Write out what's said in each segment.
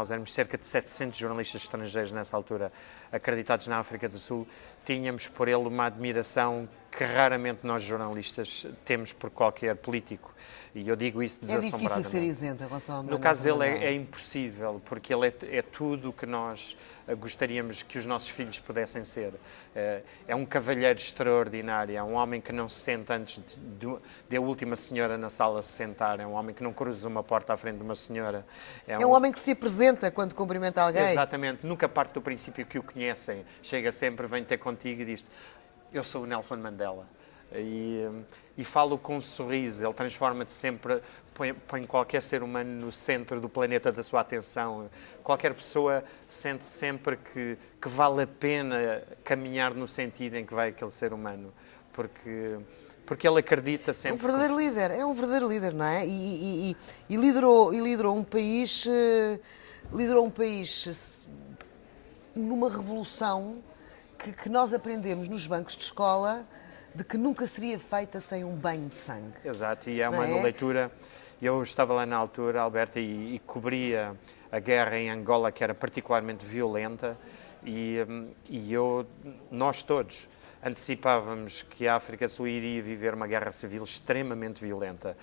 Nós éramos cerca de 700 jornalistas estrangeiros nessa altura, acreditados na África do Sul. Tínhamos por ele uma admiração que raramente nós jornalistas temos por qualquer político. E eu digo isso desassombradamente. É difícil ser isento em relação ao No caso dele é impossível, porque ele é tudo o que nós gostaríamos que os nossos filhos pudessem ser. É um cavalheiro extraordinário, é um homem que não se senta antes de a última senhora na sala se sentar, é um homem que não cruza uma porta à frente de uma senhora. É um homem que se apresenta quando cumprimenta alguém. Exatamente, nunca parte do princípio que o conhecem, chega sempre, vem ter contigo e diz: eu sou o Nelson Mandela. E falo com um sorriso, ele transforma-te sempre, põe qualquer ser humano no centro do planeta da sua atenção. Qualquer pessoa sente sempre que vale a pena caminhar no sentido em que vai aquele ser humano, porque ele acredita sempre. É um verdadeiro líder, não é? E liderou um país, numa revolução que nós aprendemos nos bancos de escola de que nunca seria feita sem um banho de sangue. Exato, e é uma leitura. Eu estava lá na altura, Alberto, e cobria a guerra em Angola, que era particularmente violenta, e nós todos antecipávamos que a África do Sul iria viver uma guerra civil extremamente violenta.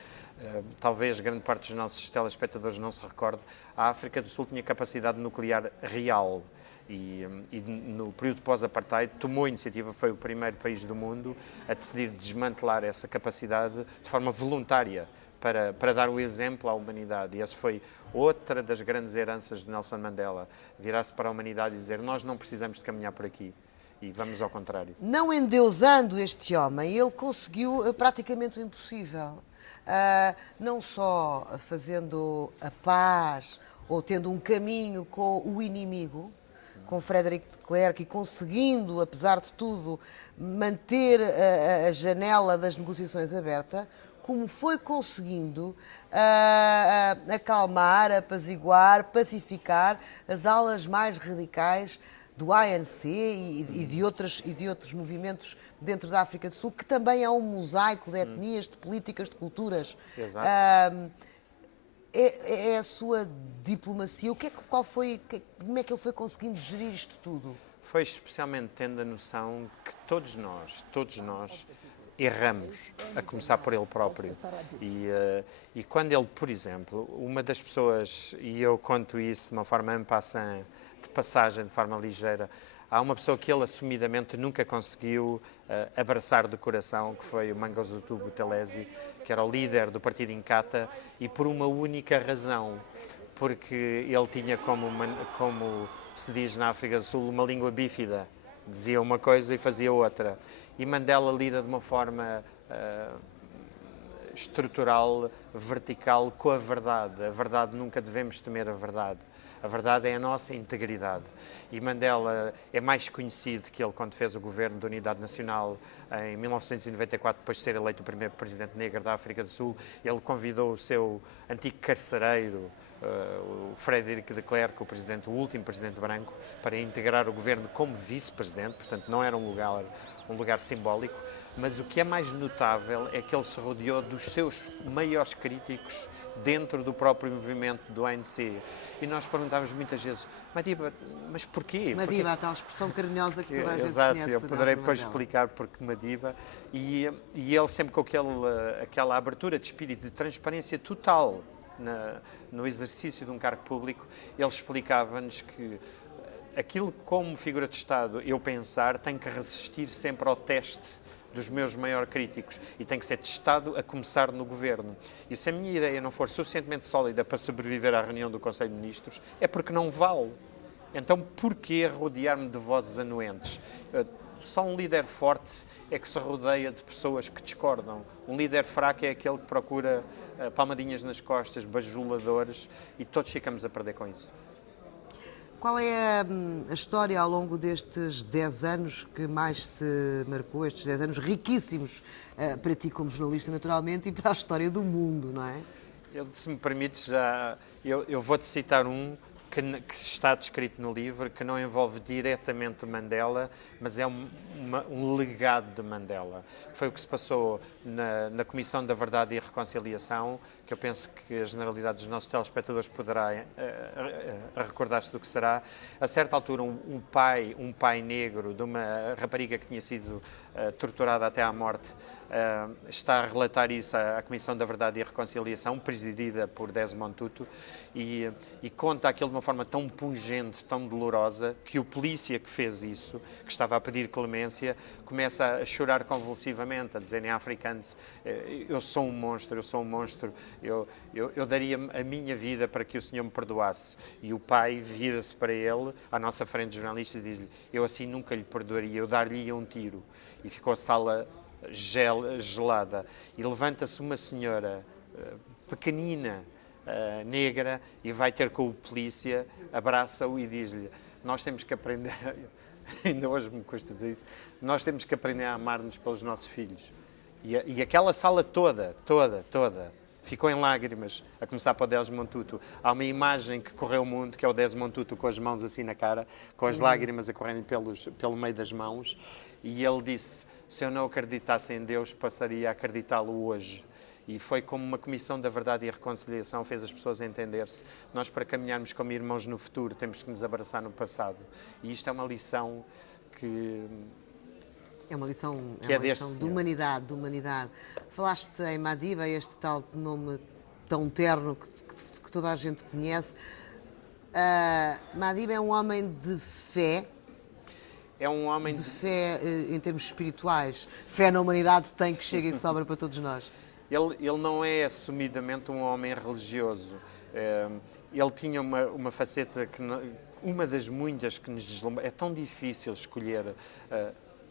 Talvez grande parte dos nossos telespectadores não se recorde, a África do Sul tinha capacidade nuclear real. E no período pós-apartheid tomou a iniciativa, foi o primeiro país do mundo a decidir desmantelar essa capacidade de forma voluntária para dar o exemplo à humanidade. E essa foi outra das grandes heranças de Nelson Mandela, virar-se para a humanidade e dizer: nós não precisamos de caminhar por aqui. E vamos ao contrário. Não endeusando este homem, ele conseguiu praticamente o impossível. Não só fazendo a paz ou tendo um caminho com o inimigo, com Frederic de Klerk, e conseguindo, apesar de tudo, manter a janela das negociações aberta, como foi conseguindo acalmar, apaziguar, pacificar as alas mais radicais do ANC e de outros movimentos dentro da África do Sul, que também é um mosaico de etnias, de políticas, de culturas. Exato. É a sua diplomacia? Como é que ele foi conseguindo gerir isto tudo? Foi especialmente tendo a noção que todos nós erramos, a começar por ele próprio. E quando ele, por exemplo, uma das pessoas, e eu conto isso de uma forma en passant, de passagem, de forma ligeira, há uma pessoa que ele assumidamente nunca conseguiu abraçar de coração, que foi o Mangosuthu Buthelezi, que era o líder do partido Inkatha, e por uma única razão, porque ele tinha, como se diz na África do Sul, uma língua bífida. Dizia uma coisa e fazia outra. E Mandela lida de uma forma estrutural, vertical, com a verdade. A verdade, nunca devemos temer a verdade. A verdade é a nossa integridade. E Mandela é mais conhecido que ele, quando fez o governo de unidade nacional em 1994, depois de ser eleito o primeiro presidente negro da África do Sul, ele convidou o seu antigo carcereiro, o Frederic de Klerk, o último presidente branco, para integrar o governo como vice-presidente, portanto não era um lugar simbólico, mas o que é mais notável é que ele se rodeou dos seus maiores críticos dentro do próprio movimento do ANC. E nós perguntávamos muitas vezes: Madiba, mas porquê? Madiba, a tal expressão carinhosa que toda a gente exato, conhece. eu poderei depois explicar porque Madiba. E ele sempre com aquela abertura de espírito de transparência total no exercício de um cargo público, ele explicava-nos que aquilo, como figura de Estado, eu pensar, tem que resistir sempre ao teste dos meus maiores críticos e tem que ser testado a começar no governo. E se a minha ideia não for suficientemente sólida para sobreviver à reunião do Conselho de Ministros, é porque não vale. Então, porquê rodear-me de vozes anuentes? Só um líder forte é que se rodeia de pessoas que discordam. Um líder fraco é aquele que procura palmadinhas nas costas, bajuladores, e todos ficamos a perder com isso. Qual é a história ao longo destes 10 anos que mais te marcou, estes 10 anos riquíssimos para ti como jornalista, naturalmente, e para a história do mundo, não é? Se me permites, eu vou-te citar um que está descrito no livro, que não envolve diretamente o Mandela, mas é um legado de Mandela. Foi o que se passou na Comissão da Verdade e Reconciliação, que eu penso que a generalidade dos nossos telespectadores poderá recordar-se do que será. A certa altura, um pai negro de uma rapariga que tinha sido torturada até à morte, está a relatar isso à Comissão da Verdade e Reconciliação, presidida por Desmond Tutu, e conta aquilo de uma forma tão pungente, tão dolorosa, que o polícia que fez isso, que estava a pedir clemência, começa a chorar convulsivamente, a dizer em afrikaans: eu sou um monstro, eu daria a minha vida para que o senhor me perdoasse. E o pai vira-se para ele, à nossa frente de jornalistas, e diz-lhe: eu assim nunca lhe perdoaria, eu dar-lhe um tiro. E ficou a sala gelada, e levanta-se uma senhora pequenina, negra, e vai ter com o polícia, abraça-o e diz-lhe: nós temos que aprender, ainda hoje me custa dizer isso, nós temos que aprender a amar-nos pelos nossos filhos. E aquela sala toda ficou em lágrimas, a começar para o Desmond Tutu. Há uma imagem que correu o mundo, que é o Desmond Tutu com as mãos assim na cara, com as lágrimas a correrem pelo meio das mãos, e ele disse: se eu não acreditasse em Deus, passaria a acreditá-lo hoje. E foi como uma comissão da verdade e a reconciliação fez as pessoas entender-se. Nós, para caminharmos como irmãos no futuro, temos que nos abraçar no passado. E isto é uma lição que... É uma lição, de senhor. humanidade, de humanidade. Falaste em Madiba, este tal nome tão terno que toda a gente conhece. Madiba é um homem de fé. É um homem de fé em termos espirituais. Fé na humanidade tem que chega e de sobra para todos nós. Ele não é assumidamente um homem religioso. Ele tinha uma faceta que, uma das muitas que nos deslumbra. É tão difícil escolher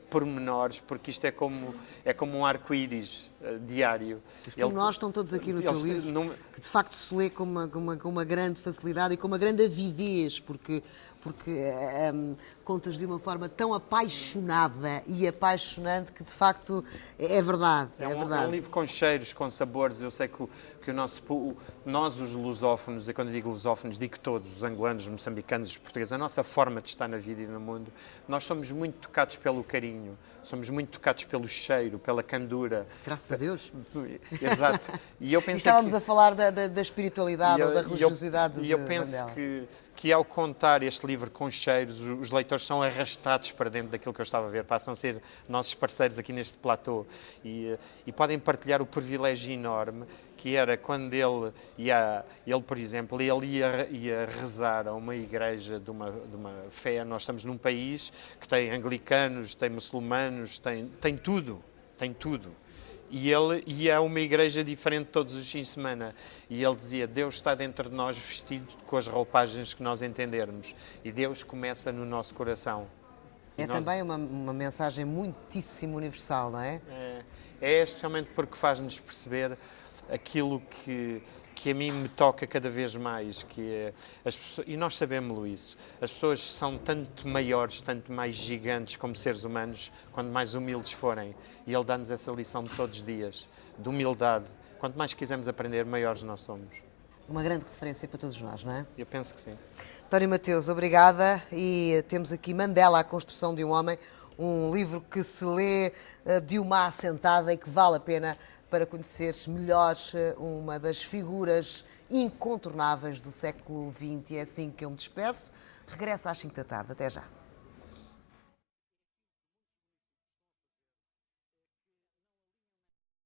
pormenores, porque isto é como um arco-íris diário. Os pormenores estão todos aqui no teu livro, que de facto se lê com uma grande facilidade e com uma grande avidez, porque contas de uma forma tão apaixonada e apaixonante que de facto é verdade. É um livro com cheiros, com sabores. Eu sei que nós, os lusófonos, e quando eu digo lusófonos, digo todos, os angolanos, os moçambicanos, os portugueses, a nossa forma de estar na vida e no mundo, nós somos muito tocados pelo carinho, somos muito tocados pelo cheiro, pela candura. Graças a Deus. Exato. E eu pensei estávamos a falar da espiritualidade ou da religiosidade e eu penso que ao contar este livro com cheiros, os leitores são arrastados para dentro daquilo que eu estava a ver, passam a ser nossos parceiros aqui neste platô e podem partilhar o privilégio enorme que era quando ele, por exemplo, ele ia rezar a uma igreja de uma fé. Nós estamos num país que tem anglicanos, tem muçulmanos, tem tudo. E ele ia a uma igreja diferente todos os fins de semana. E ele dizia: Deus está dentro de nós vestido com as roupagens que nós entendermos. E Deus começa no nosso coração. Também uma mensagem muitíssimo universal, não é? É especialmente porque faz-nos perceber aquilo que a mim me toca cada vez mais, que é as pessoas, e nós sabemos isso, as pessoas são tanto maiores, tanto mais gigantes como seres humanos, quanto mais humildes forem. E ele dá-nos essa lição de todos os dias, de humildade. Quanto mais quisermos aprender, maiores nós somos. Uma grande referência para todos nós, não é? Eu penso que sim. António Mateus, obrigada. E temos aqui Mandela, a construção de um homem, um livro que se lê de uma assentada e que vale a pena para conheceres melhor uma das figuras incontornáveis do século XX. É assim que eu me despeço. Regresso às 5 da tarde. Até já.